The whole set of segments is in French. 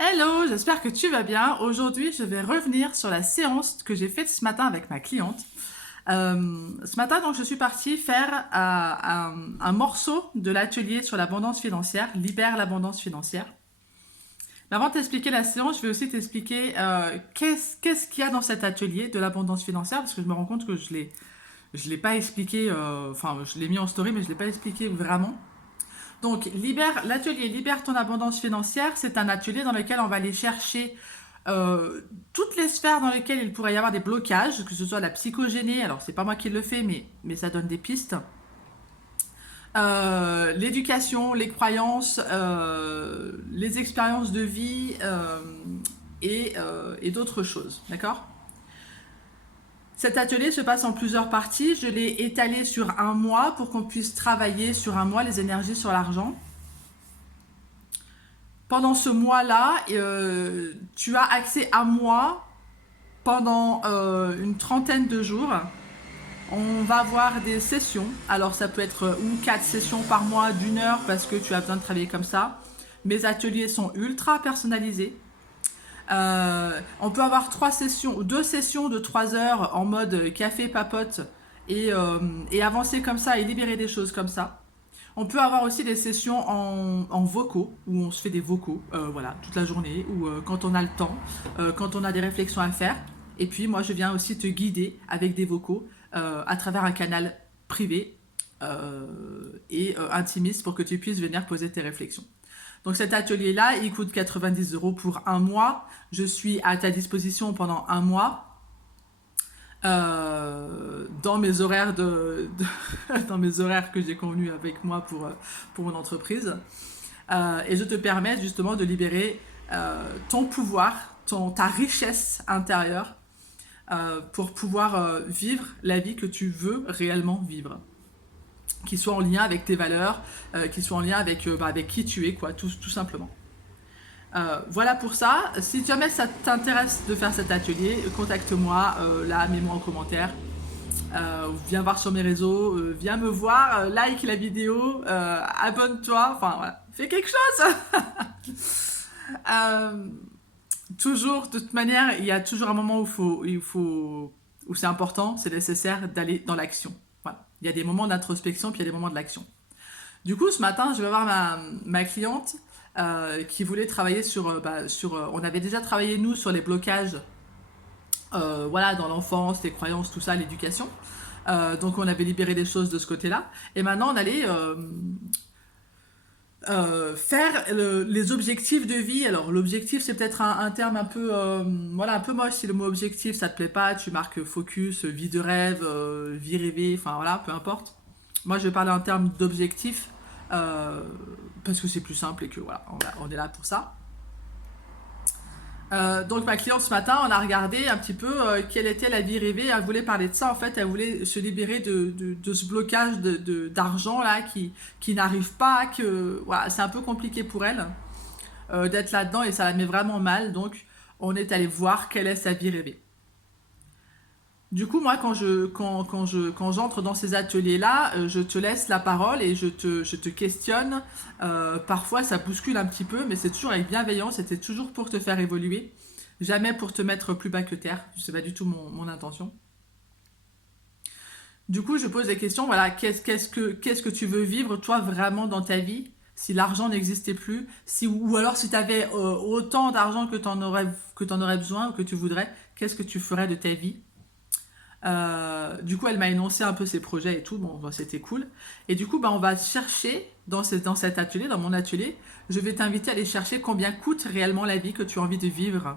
Hello, j'espère que tu vas bien. Aujourd'hui, je vais revenir sur la séance que j'ai faite ce matin avec ma cliente. Ce matin, donc, je suis partie faire un morceau de l'atelier sur l'abondance financière, Libère l'abondance financière. Mais avant de t'expliquer la séance, je vais aussi t'expliquer qu'est-ce qu'il y a dans cet atelier de l'abondance financière, parce que je me rends compte que je l'ai pas expliqué, enfin, je l'ai mis en story, mais je l'ai pas expliqué vraiment. Donc, l'atelier Libère ton abondance financière, c'est un atelier dans lequel on va aller chercher toutes les sphères dans lesquelles il pourrait y avoir des blocages, que ce soit la psychogénie, alors c'est pas moi qui le fais, mais ça donne des pistes. L'éducation, les croyances, les expériences de vie et d'autres choses, d'accord. Cet atelier se passe en plusieurs parties. Je l'ai étalé sur un mois pour qu'on puisse travailler sur un mois les énergies sur l'argent. Pendant ce mois-là, tu as accès à moi pendant une trentaine de jours. On va avoir des sessions. Alors ça peut être ou 4 sessions par mois d'une heure parce que tu as besoin de travailler comme ça. Mes ateliers sont ultra personnalisés. On peut avoir 3 sessions ou 2 sessions de 3 heures en mode café papote et avancer comme ça et libérer des choses comme ça. On peut avoir aussi des sessions en vocaux, où on se fait des vocaux, voilà, toute la journée, ou quand on a le temps, quand on a des réflexions à faire. Et puis moi, je viens aussi te guider avec des vocaux à travers un canal privé et intimiste pour que tu puisses venir poser tes réflexions. Donc cet atelier-là, il coûte 90 € pour un mois. Je suis à ta disposition pendant un mois. Dans mes horaires dans mes horaires que j'ai convenus avec moi pour mon entreprise. Et je te permets justement de libérer ton pouvoir, ta richesse intérieure pour pouvoir vivre la vie que tu veux réellement vivre, qui soit en lien avec tes valeurs, qui soit en lien avec qui tu es, quoi, tout simplement. Voilà pour ça. Si jamais ça t'intéresse de faire cet atelier, contacte-moi, là, mets-moi en commentaire. Viens voir sur mes réseaux, viens me voir, like la vidéo, abonne-toi, enfin voilà, fais quelque chose. Euh, Toujours, de toute manière, il y a toujours un moment où c'est important, c'est nécessaire d'aller dans l'action. Voilà. Il y a des moments d'introspection, puis il y a des moments de l'action. Du coup, ce matin, je vais voir ma cliente qui voulait travailler on avait déjà travaillé, nous, sur les blocages, voilà, dans l'enfance, les croyances, tout ça, l'éducation. Donc, on avait libéré des choses de ce côté-là. Et maintenant, on allait faire les objectifs de vie. Alors, l'objectif, c'est peut-être un terme un peu, voilà, un peu moche. Si le mot objectif, ça te plaît pas, tu marques focus, vie de rêve, vie rêvée, enfin voilà, peu importe. Moi, je vais parler en termes d'objectif euh, parce que c'est plus simple et que voilà, on est là pour ça. Donc ma cliente ce matin, on a regardé un petit peu quelle était la vie rêvée. Elle voulait parler de ça en fait. Elle voulait se libérer de ce blocage d'argent là qui n'arrive pas. Que voilà, c'est un peu compliqué pour elle d'être là-dedans et ça la met vraiment mal. Donc on est allé voir quelle est sa vie rêvée. Du coup, moi, quand j'entre dans ces ateliers-là, je te laisse la parole et je te questionne. Parfois, ça bouscule un petit peu, mais c'est toujours avec bienveillance et c'est toujours pour te faire évoluer. Jamais pour te mettre plus bas que terre. C'est pas du tout mon intention. Du coup, je pose des questions. Voilà, qu'est-ce que tu veux vivre, toi, vraiment dans ta vie? Si l'argent n'existait plus, ou alors si tu avais autant d'argent que t'en aurais besoin ou que tu voudrais, qu'est-ce que tu ferais de ta vie? Du coup, elle m'a énoncé un peu ses projets et tout. Bon, bah, c'était cool. Et du coup, bah, on va chercher dans cet atelier, dans mon atelier, je vais t'inviter à aller chercher combien coûte réellement la vie que tu as envie de vivre.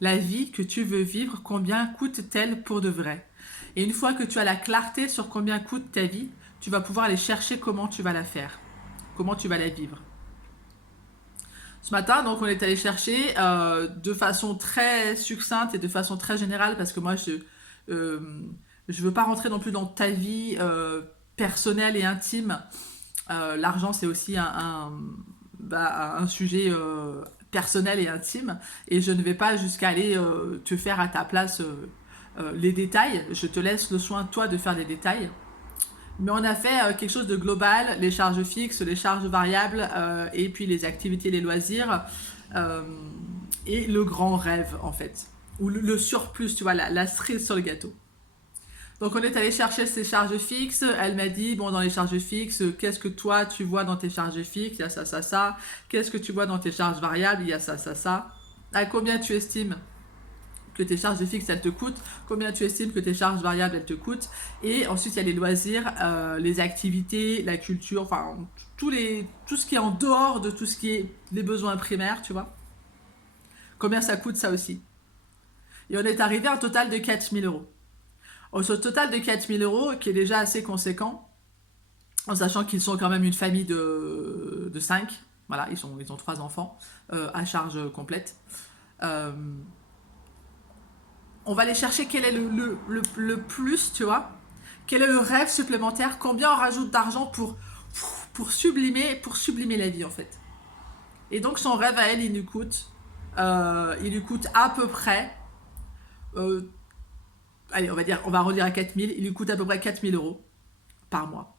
La vie que tu veux vivre, combien coûte-t-elle pour de vrai? Et une fois que tu as la clarté sur combien coûte ta vie, tu vas pouvoir aller chercher comment tu vas la faire, comment tu vas la vivre. Ce matin, donc, on est allé chercher de façon très succincte et de façon très générale parce que moi, euh, je veux pas rentrer non plus dans ta vie personnelle et intime. L'argent, c'est aussi un sujet personnel et intime et je ne vais pas jusqu'à aller te faire à ta place les détails. Je te laisse le soin, toi, de faire les détails. Mais on a fait quelque chose de global, les charges fixes, les charges variables, et puis les activités, les loisirs, euh, et le grand rêve en fait. Ou le surplus, tu vois, la cerise sur le gâteau. Donc on est allé chercher ces charges fixes. Elle m'a dit, bon, dans les charges fixes, qu'est-ce que toi tu vois dans tes charges fixes? Il y a ça, ça, ça. Qu'est-ce que tu vois dans tes charges variables? Il y a ça, ça, ça. À combien tu estimes que tes charges fixes elles te coûtent, combien tu estimes que tes charges variables elles te coûtent, et ensuite il y a les loisirs, les activités, la culture, enfin tout ce qui est en dehors de tout ce qui est les besoins primaires, tu vois, combien ça coûte ça aussi. Et on est arrivé à un total de 4 000 euros. Ce total de 4 000 euros qui est déjà assez conséquent, en sachant qu'ils sont quand même une famille de 5, voilà, ils ont 3 enfants à charge complète. Euh, on va aller chercher quel est le plus, tu vois. Quel est le rêve supplémentaire? Combien on rajoute d'argent pour sublimer la vie, en fait. Et donc, son rêve à elle, il lui coûte à peu près, euh, allez, on va redire à 4 000, il lui coûte à peu près 4 000 euros par mois.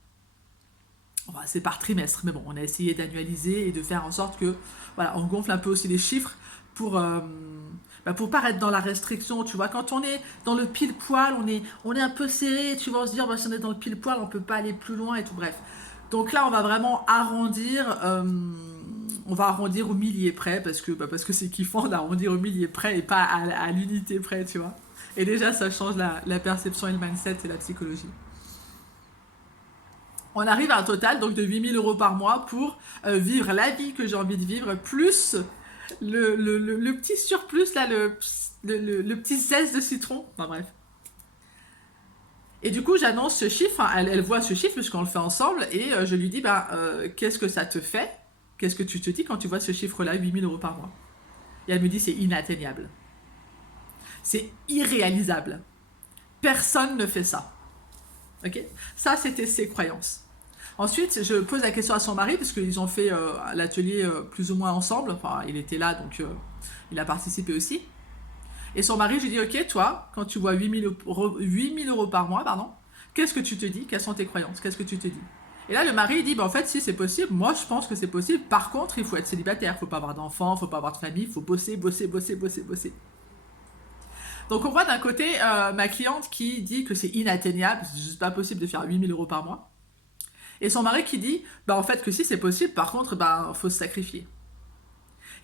Enfin, c'est par trimestre, mais bon, on a essayé d'annualiser et de faire en sorte que, voilà, on gonfle un peu aussi les chiffres pour, pour pas être dans la restriction, tu vois. Quand on est dans le pile poil, on est un peu serré, tu vois, on se dit, si on est dans le pile poil, on peut pas aller plus loin et tout, bref. Donc là, on va vraiment arrondir, on va arrondir au millier près parce que c'est kiffant d'arrondir au millier près et pas à l'unité près, tu vois. Et déjà, ça change la perception et le mindset et la psychologie. On arrive à un total donc de 8 000 euros par mois pour vivre la vie que j'ai envie de vivre, plus le petit surplus, là, le petit zeste de citron. Enfin bref. Et du coup, j'annonce ce chiffre, hein, elle voit ce chiffre puisqu'on le fait ensemble, et je lui dis, qu'est-ce que ça te fait? Qu'est-ce que tu te dis quand tu vois ce chiffre-là, 8 000 euros par mois? Et elle me dit, c'est inatteignable. C'est irréalisable. Personne ne fait ça. Ok. Ça, c'était ses croyances. Ensuite, je pose la question à son mari, parce qu'ils ont fait l'atelier plus ou moins ensemble. Enfin, il était là, donc il a participé aussi. Et son mari, je lui dis, ok, toi, quand tu vois 8 000 euros par mois, pardon, qu'est-ce que tu te dis? Quelles sont tes croyances? Qu'est-ce que tu te dis? Et là, le mari, il dit, en fait, si c'est possible, moi, je pense que c'est possible. Par contre, il faut être célibataire, il faut pas avoir d'enfants, il faut pas avoir de famille, il faut bosser, bosser, bosser, bosser, bosser. Donc on voit d'un côté ma cliente qui dit que c'est inatteignable, c'est juste pas possible de faire 8 000 euros par mois. Et son mari qui dit, en fait que si c'est possible, par contre, faut se sacrifier.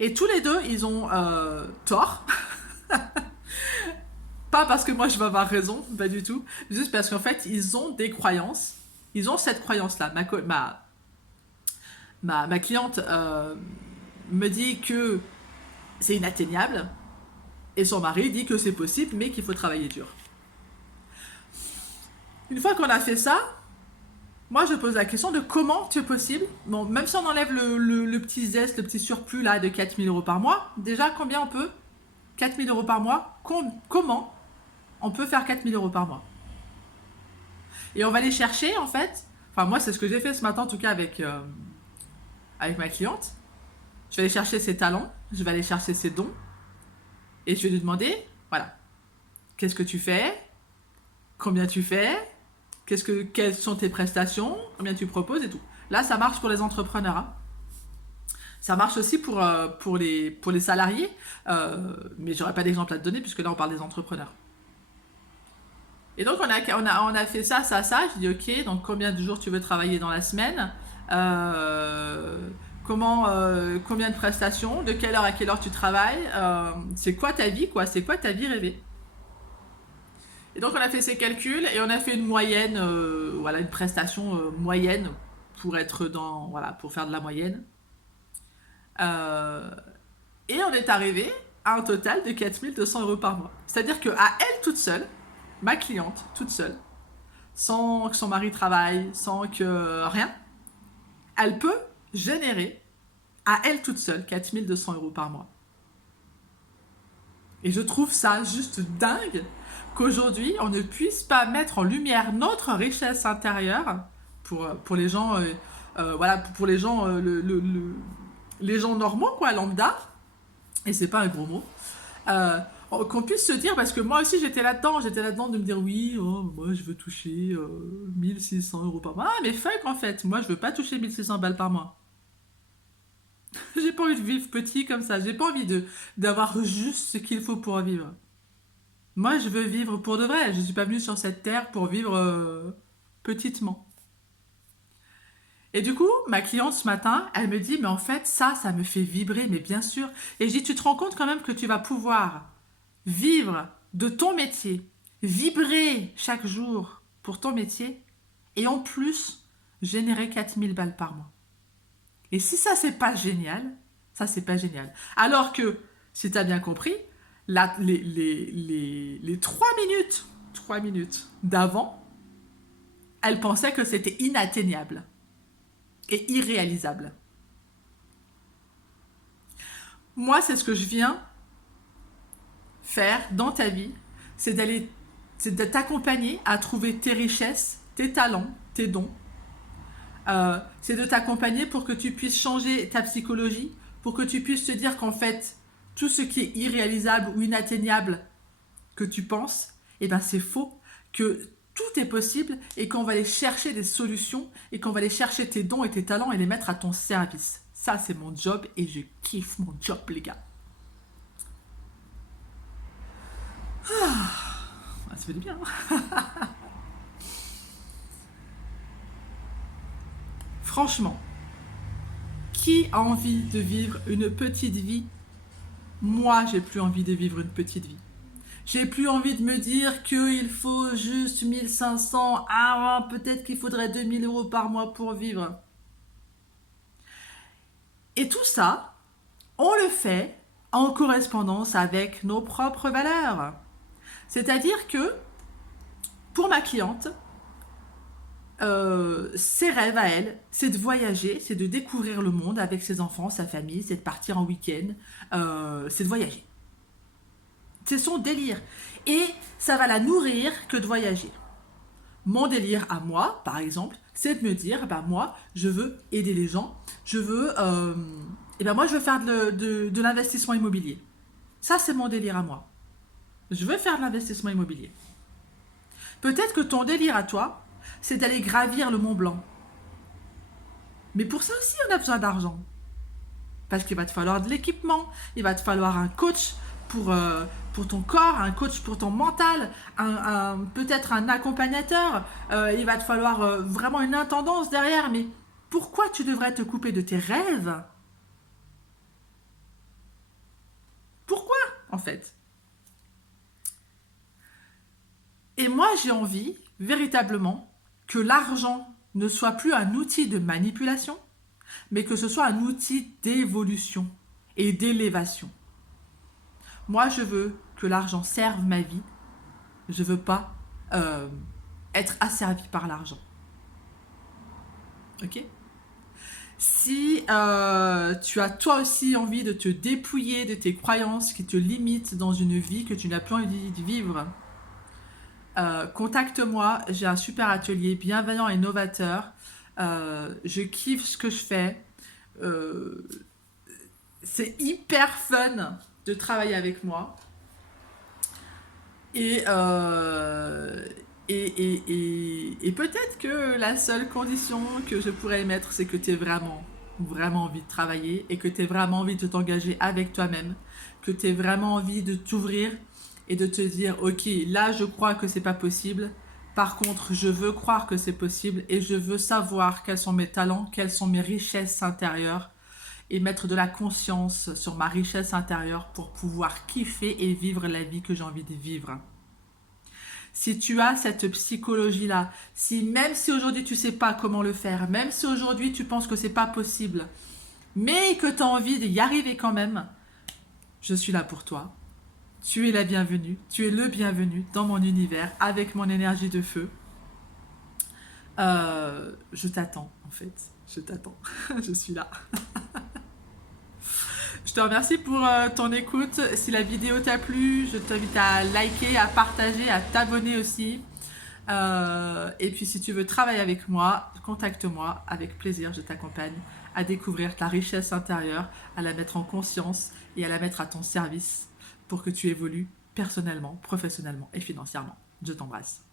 Et tous les deux, ils ont tort. Pas parce que moi je vais avoir raison, pas du tout. Juste parce qu'en fait, ils ont des croyances. Ils ont cette croyance-là. Ma cliente me dit que c'est inatteignable. Et son mari dit que c'est possible, mais qu'il faut travailler dur. Une fois qu'on a fait ça, moi je pose la question de comment c'est possible. Bon, même si on enlève le petit zeste, le petit surplus là de 4 000 euros par mois, déjà combien on peut? 4 000 euros par mois, comment on peut faire 4 000 euros par mois? Et on va aller chercher en fait, enfin moi c'est ce que j'ai fait ce matin en tout cas avec ma cliente. Je vais aller chercher ses talents, je vais aller chercher ses dons, et je vais lui demander, voilà, qu'est-ce que tu fais? Combien tu fais? Quelles sont tes prestations? Combien tu proposes et tout. Là, ça marche pour les entrepreneurs. Hein. Ça marche aussi pour les salariés, mais j'aurais pas d'exemple à te donner puisque là, on parle des entrepreneurs. Et donc, on a fait ça, ça, ça. Je dis, ok, donc combien de jours tu veux travailler dans la semaine? Combien de prestations? De quelle heure à quelle heure tu travailles? C'est quoi ta vie, quoi? C'est quoi ta vie rêvée? Et donc on a fait ces calculs et on a fait une moyenne, voilà, une prestation moyenne pour faire de la moyenne. Euh, et on est arrivé à un total de 4 200 euros par mois. C'est-à-dire qu'à elle toute seule, ma cliente toute seule, sans que son mari travaille, sans que rien, elle peut générer à elle toute seule 4 200 euros par mois. Et je trouve ça juste dingue qu'aujourd'hui, on ne puisse pas mettre en lumière notre richesse intérieure pour les gens, voilà, pour les gens, les gens normaux, quoi, lambda, et c'est pas un gros mot, qu'on puisse se dire, parce que moi aussi j'étais là-dedans de me dire oui, oh, moi je veux toucher 1600 € par mois. Ah, mais fuck en fait, moi je veux pas toucher 1600 balles par mois. J'ai pas envie de vivre petit comme ça, j'ai pas envie d'avoir juste ce qu'il faut pour vivre. Moi je veux vivre pour de vrai, je suis pas venue sur cette terre pour vivre petitement. Et du coup, ma cliente ce matin, elle me dit, mais en fait, ça me fait vibrer, mais bien sûr. Et je dis, tu te rends compte quand même que tu vas pouvoir vivre de ton métier, vibrer chaque jour pour ton métier, et en plus, générer 4000 balles par mois. Et si ça, c'est pas génial, ça, c'est pas génial. Alors que, si tu as bien compris, les 3 minutes d'avant, elle pensait que c'était inatteignable et irréalisable. Moi, c'est ce que je viens faire dans ta vie, c'est d'aller, c'est de t'accompagner à trouver tes richesses, tes talents, tes dons. C'est de t'accompagner pour que tu puisses changer ta psychologie, pour que tu puisses te dire qu'en fait, tout ce qui est irréalisable ou inatteignable que tu penses, eh ben c'est faux, que tout est possible et qu'on va aller chercher des solutions et qu'on va aller chercher tes dons et tes talents et les mettre à ton service. Ça, c'est mon job et je kiffe mon job, les gars. Ah, ça fait du bien. Franchement, qui a envie de vivre une petite vie? Moi, j'ai plus envie de vivre une petite vie. J'ai plus envie de me dire qu'il faut juste 1500. Ah, peut-être qu'il faudrait 2000 € par mois pour vivre. Et tout ça, on le fait en correspondance avec nos propres valeurs. C'est-à-dire que, pour ma cliente, ses rêves à elle, c'est de voyager, c'est de découvrir le monde avec ses enfants, sa famille, c'est de partir en week-end, c'est de voyager. C'est son délire. Et ça va la nourrir que de voyager. Mon délire à moi, par exemple, c'est de me dire, bah moi, je veux aider les gens, je veux, et ben moi, je veux faire de l'investissement immobilier. Ça, c'est mon délire à moi. Je veux faire de l'investissement immobilier. Peut-être que ton délire à toi, c'est d'aller gravir le Mont Blanc. Mais pour ça aussi, on a besoin d'argent. Parce qu'il va te falloir de l'équipement, il va te falloir un coach pour ton corps, un coach pour ton mental, peut-être un accompagnateur, il va te falloir vraiment une intendance derrière. Mais pourquoi tu devrais te couper de tes rêves? Pourquoi, en fait? Et moi, j'ai envie, véritablement, que l'argent ne soit plus un outil de manipulation, mais que ce soit un outil d'évolution et d'élévation. Moi, je veux que l'argent serve ma vie. Je veux pas être asservi par l'argent. Ok? Si tu as toi aussi envie de te dépouiller de tes croyances qui te limitent dans une vie que tu n'as plus envie de vivre, contacte-moi. J'ai un super atelier bienveillant et novateur. Je kiffe ce que je fais. Euh, c'est hyper fun de travailler avec moi. Et, euh, et peut-être que la seule condition que je pourrais mettre, c'est que tu aies vraiment, vraiment envie de travailler et que tu aies vraiment envie de t'engager avec toi-même, que tu aies vraiment envie de t'ouvrir et de te dire, ok, là je crois que c'est pas possible. Par contre, je veux croire que c'est possible et je veux savoir quels sont mes talents, quelles sont mes richesses intérieures et mettre de la conscience sur ma richesse intérieure pour pouvoir kiffer et vivre la vie que j'ai envie de vivre. Si tu as cette psychologie-là, si même si aujourd'hui tu sais pas comment le faire, même si aujourd'hui tu penses que c'est pas possible, mais que tu as envie d'y arriver quand même, je suis là pour toi. Tu es la bienvenue, tu es le bienvenu dans mon univers avec mon énergie de feu. Je t'attends en fait, je t'attends, je suis là. Je te remercie pour ton écoute. Si la vidéo t'a plu, je t'invite à liker, à partager, à t'abonner aussi. Et puis si tu veux travailler avec moi, contacte-moi. Avec plaisir, je t'accompagne à découvrir ta richesse intérieure, à la mettre en conscience et à la mettre à ton service pour que tu évolues personnellement, professionnellement et financièrement. Je t'embrasse.